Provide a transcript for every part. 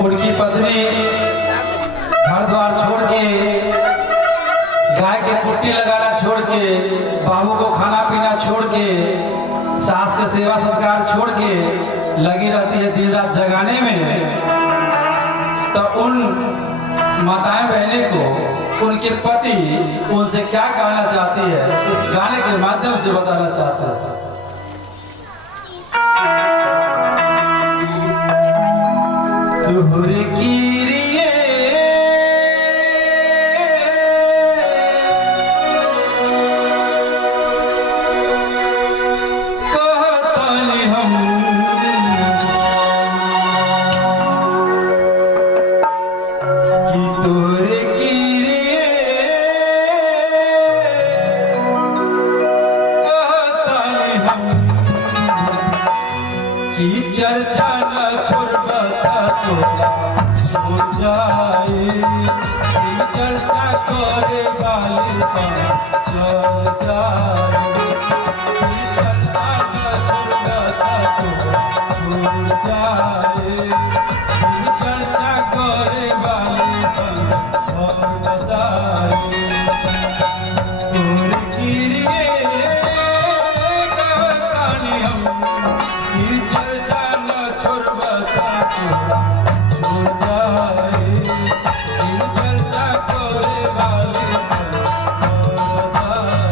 उनकी पत्नी घर द्वार छोड़ के, गाय के कुट्टी लगाना छोड़ के, बाबू को खाना पीना छोड़ के, सास का सेवा सत्कार छोड़ के लगी रहती है दिन रात जगाने में। तो उन माताएं बहने को उनके पति उनसे क्या कहना चाहती है, इस गाने के माध्यम से बताना चाहते हैं। तुहरे कीरिए कहतनी हम कि तोरे कीरिए कहतनी हम कि चर्चा न छोड़बता तोरा छोड़ जाए, चर्चा करे वाली संग चल जाए, चर्चा न छोड़बता तोरा छोड़ जाए, चर्चा करे वाली संग घर बसाए। तोर गिरिए कहतानी हम कि चर्चा न छोड़बता तोरा छोड़ जाए, चर्चा करे वाली संग घर बसाए।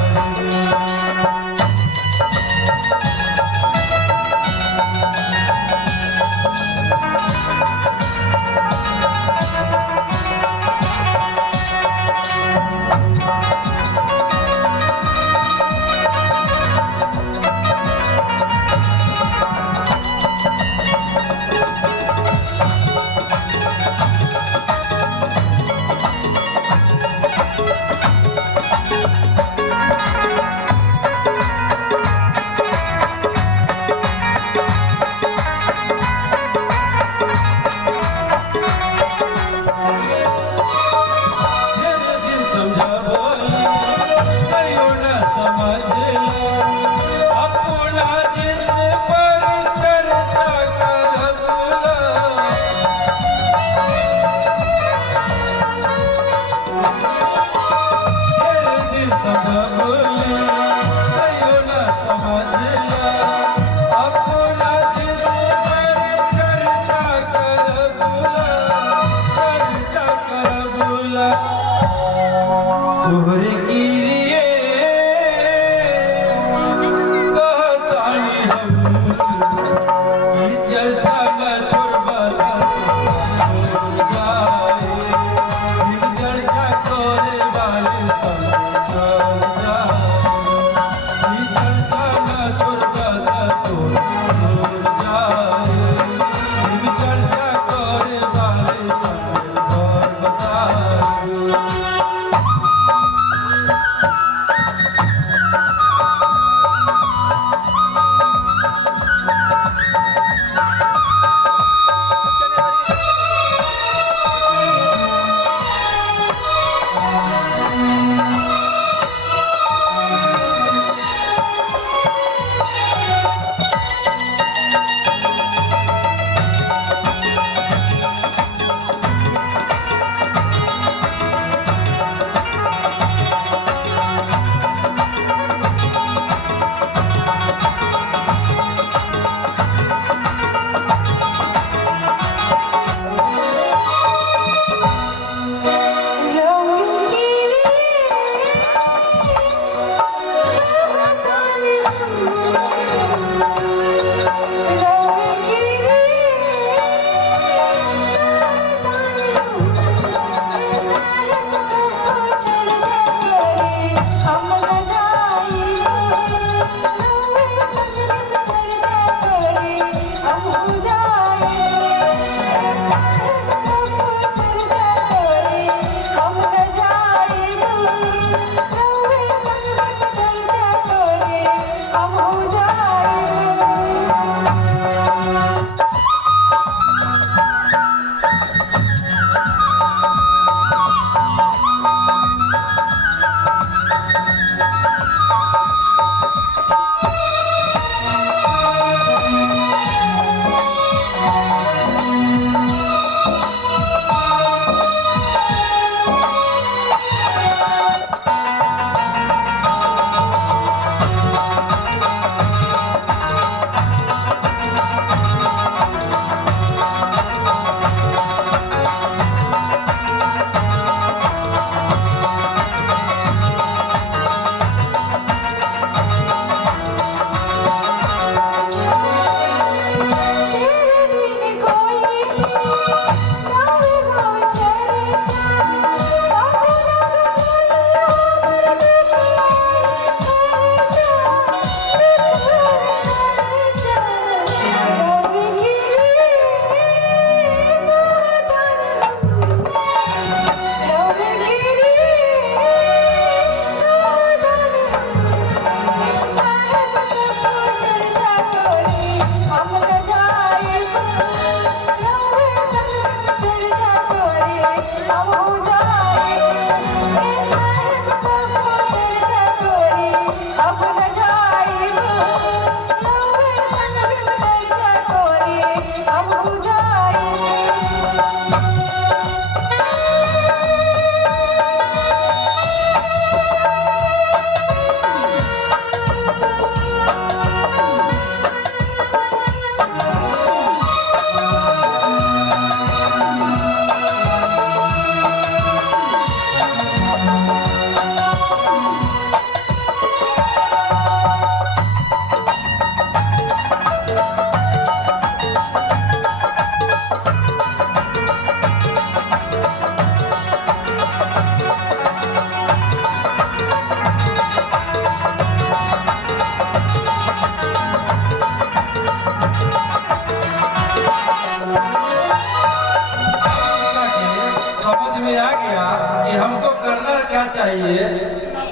समझ में आ गया कि हमको करना क्या चाहिए।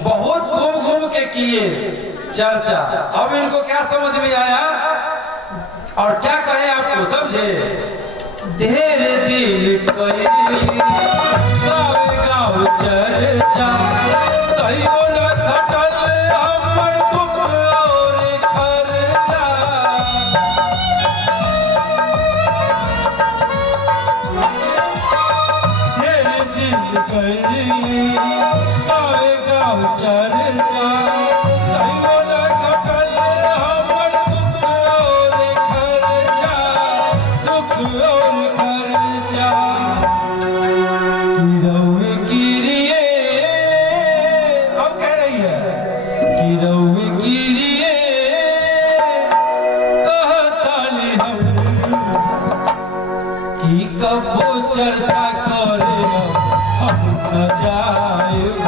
बहुत घूम घूम के किए चर्चा, अब इनको क्या समझ में आया और क्या कहें आपको समझे। ढेर दिल गाँव चर्चा कहियो न घटल हमर दुख और खर्चा। गावे गाँव चर्चा कहियो न घटल हमर दुख और खर्चा, दुख और खर्चा। गिरौए गिरिए अब कह रही है, गिरौए गिरिए कहताली हम कि कबो चर्चा करे हम न जाए।